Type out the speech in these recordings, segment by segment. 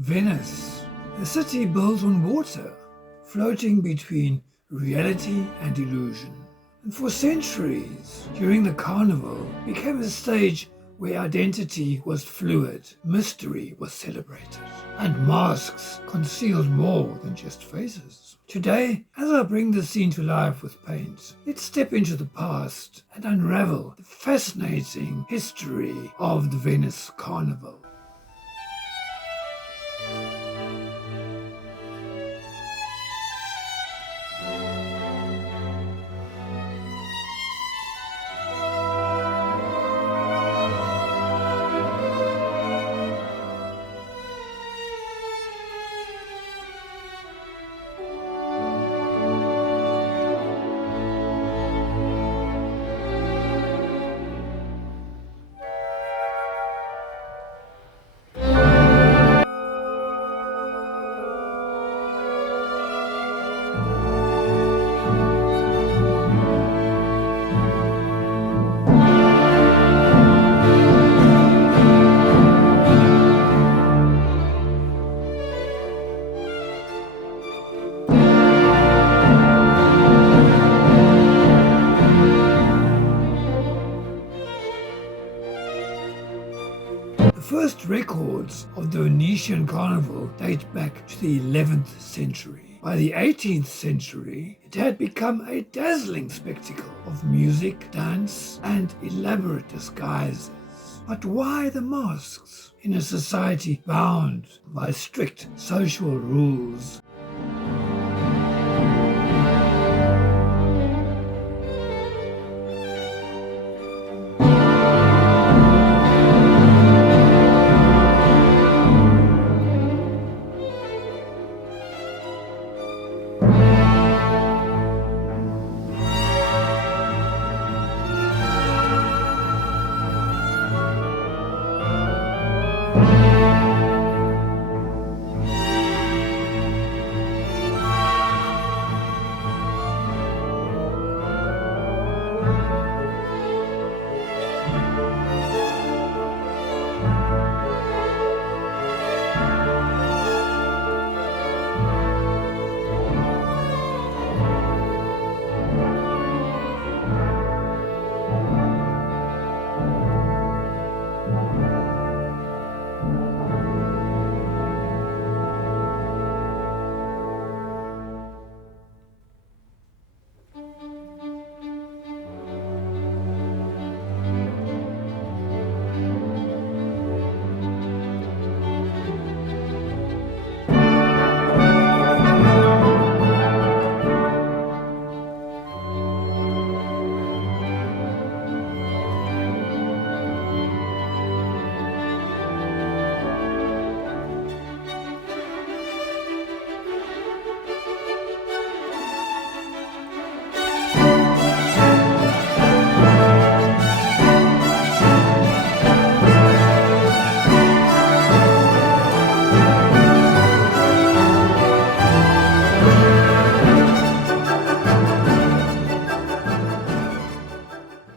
Venice, a city built on water, floating between reality and illusion. And for centuries, during the carnival, became a stage where identity was fluid, mystery was celebrated, and masks concealed more than just faces. Today, as I bring the scene to life with paint, let's step into the past and unravel the fascinating history of the Venice Carnival. The first records of the Venetian Carnival date back to the 11th century. By the 18th century, it had become a dazzling spectacle of music, dance, and elaborate disguises. But why the masks? In a society bound by strict social rules,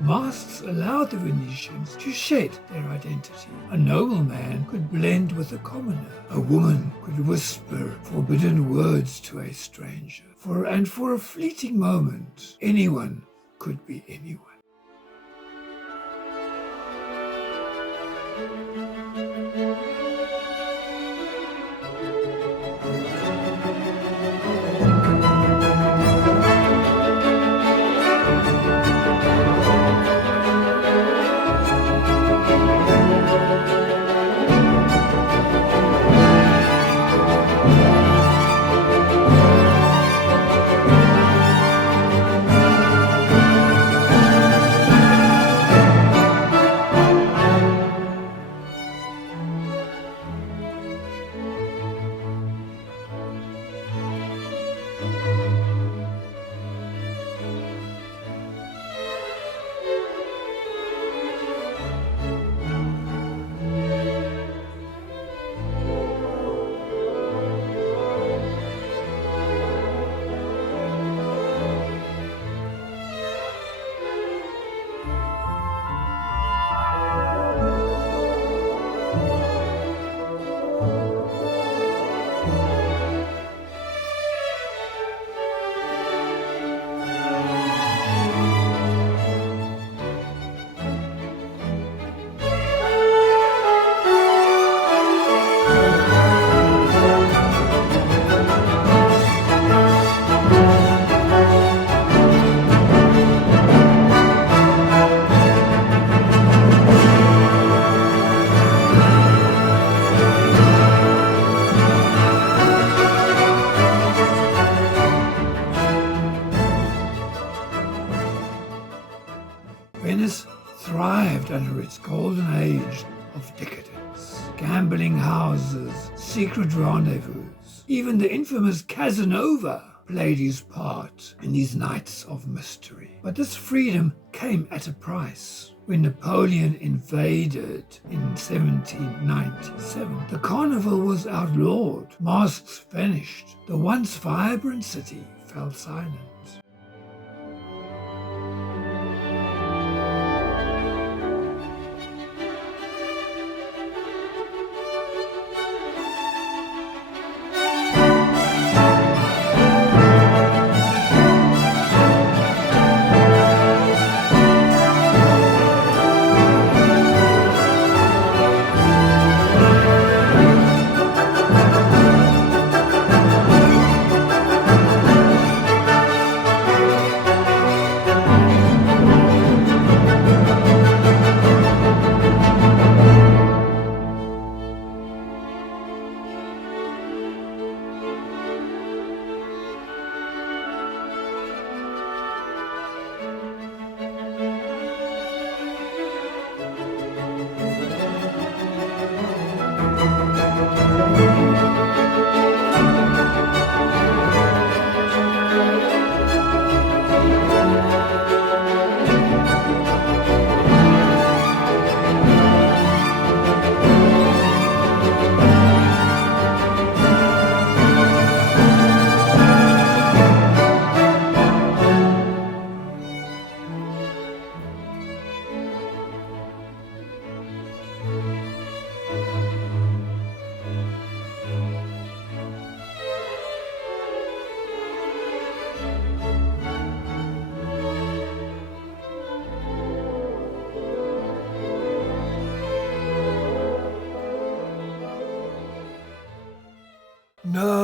masks allowed the Venetians to shed their identity. A nobleman could blend with a commoner. A woman could whisper forbidden words to a stranger. For a fleeting moment, anyone could be anyone. its golden age of decadence. Gambling houses, secret rendezvous. Even the infamous Casanova played his part in these nights of mystery. But this freedom came at a price. When Napoleon invaded in 1797, the carnival was outlawed, masks vanished, the once vibrant city fell silent. No.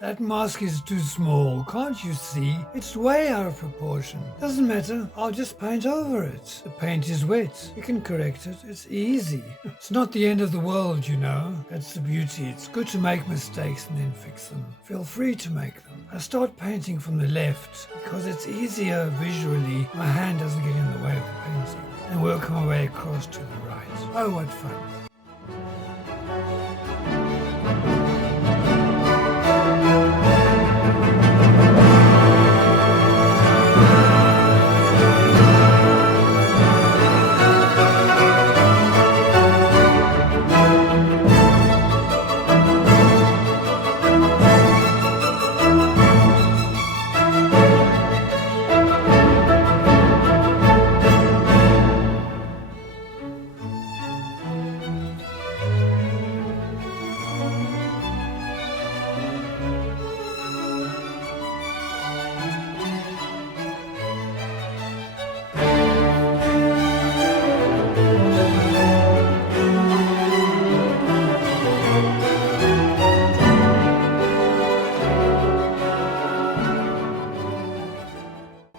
That mask is too small. Can't you see? It's way out of proportion. Doesn't matter. I'll just paint over it. The paint is wet. You can correct it. It's easy. It's not the end of the world, you know. That's the beauty. It's good to make mistakes and then fix them. Feel free to make them. I start painting from the left because it's easier visually. My hand doesn't get in the way of the painting. And work my way across to the right. Oh, what fun.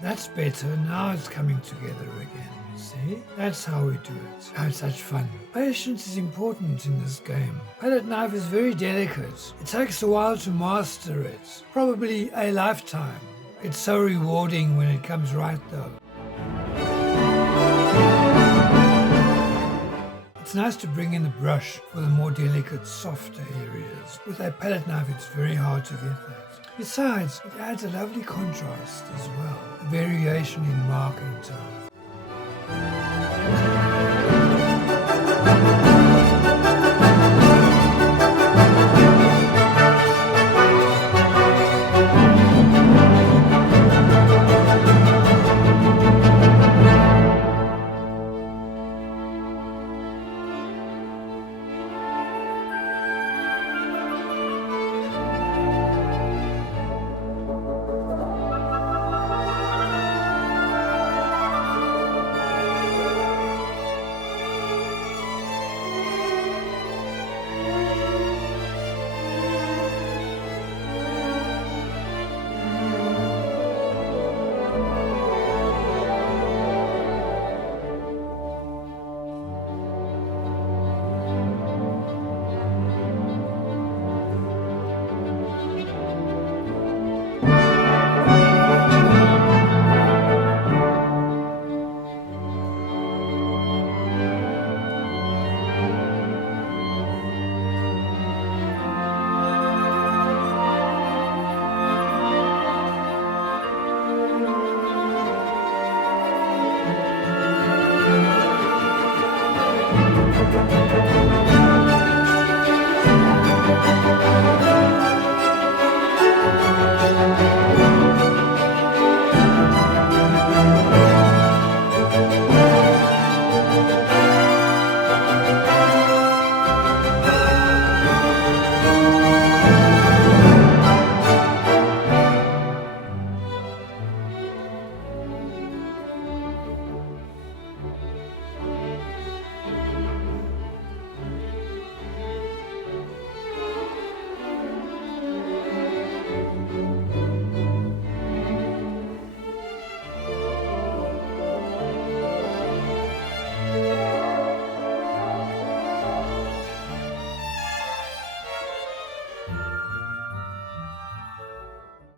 That's better. Now it's coming together again, you see? That's how we do it. Oh, it's such fun. Patience is important in this game. Palette knife is very delicate. It takes a while to master it. Probably a lifetime. It's so rewarding when it comes right though. It's nice to bring in the brush for the more delicate, softer areas. With a palette knife it's very hard to get that. Besides, it adds a lovely contrast as well, a variation in mark and tone.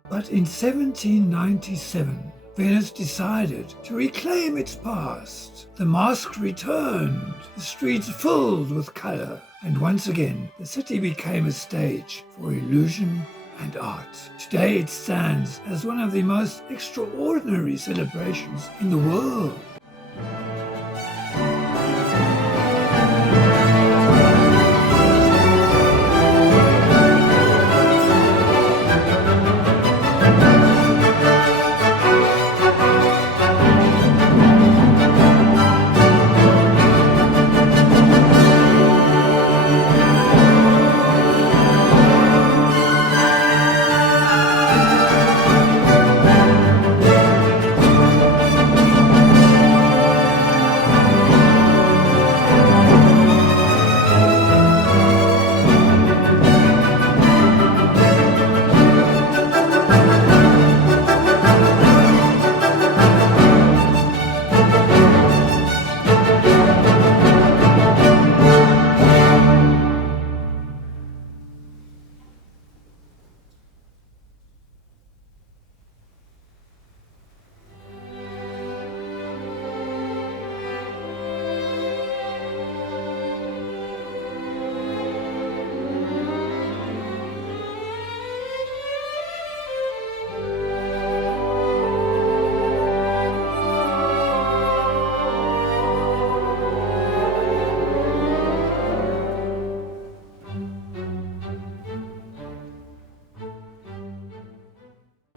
But in 1797, Venice decided to reclaim its past. The mask returned, the streets filled with color, and once again the city became a stage for illusion and art. Today it stands as one of the most extraordinary celebrations in the world.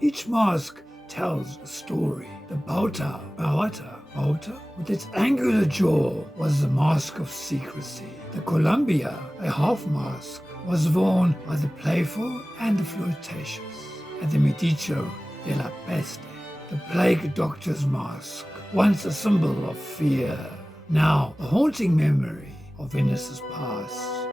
Each mask tells a story. The Bauta, with its angular jaw, was the mask of secrecy. The Columbia, a half mask, was worn by the playful and the flirtatious. And the Medicio della Peste, the plague doctor's mask, once a symbol of fear, now a haunting memory of Venice's past.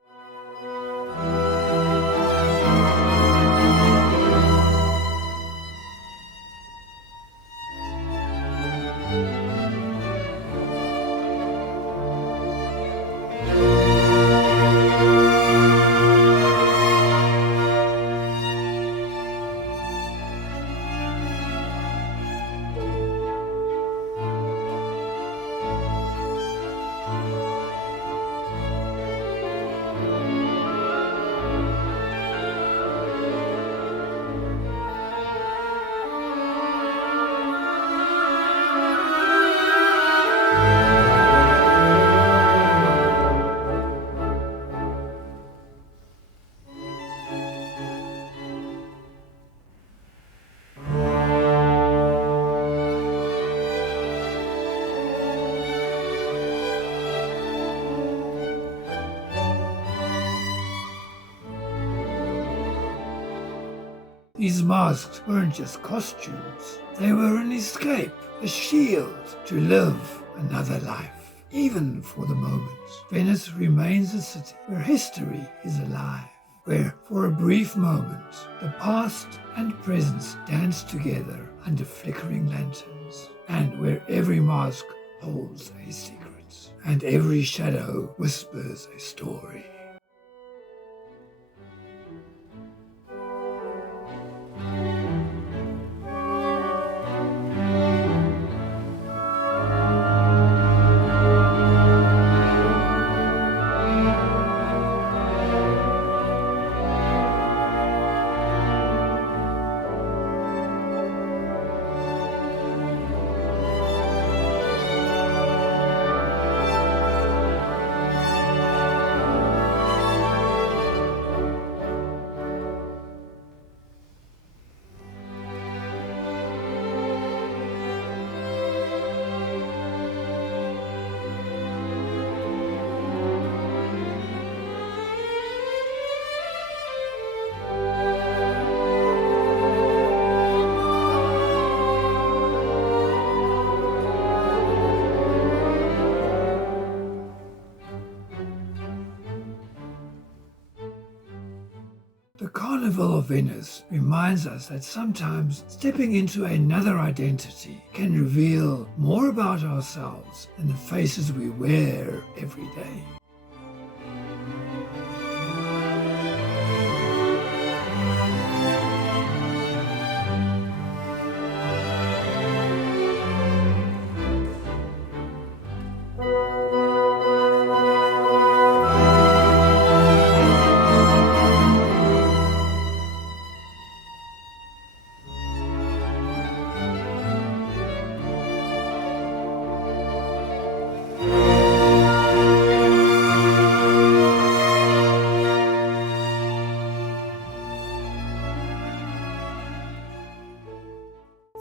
These masks weren't just costumes, they were an escape, a shield to live another life. Even for the moment, Venice remains a city where history is alive, where for a brief moment the past and present dance together under flickering lanterns, and where every mask holds a secret, and every shadow whispers a story. The Carnival of Venice reminds us that sometimes stepping into another identity can reveal more about ourselves than the faces we wear every day.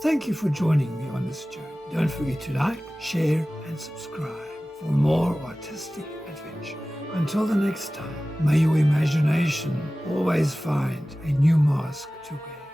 Thank you for joining me on this journey. Don't forget to like, share and subscribe for more artistic adventure. Until the next time, may your imagination always find a new mask to wear.